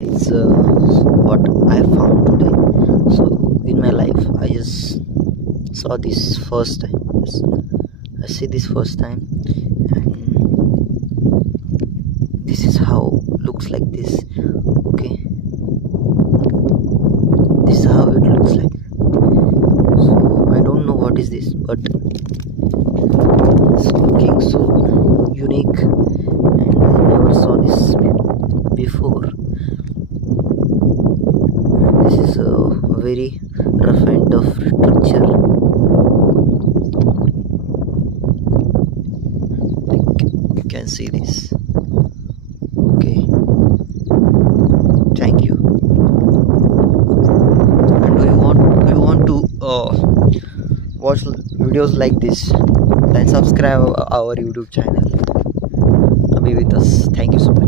It's what I found today. So in my life, I just saw this first time. I see this first time, and this is how looks like this. Okay, this is how it looks like. So I don't know what is this, but it's looking so unique, and I never saw this before. This is a very rough and tough structure. Like you can see this. Okay, thank you. And do you want to watch videos like this? Then subscribe our YouTube channel. Be with us. Thank you so much.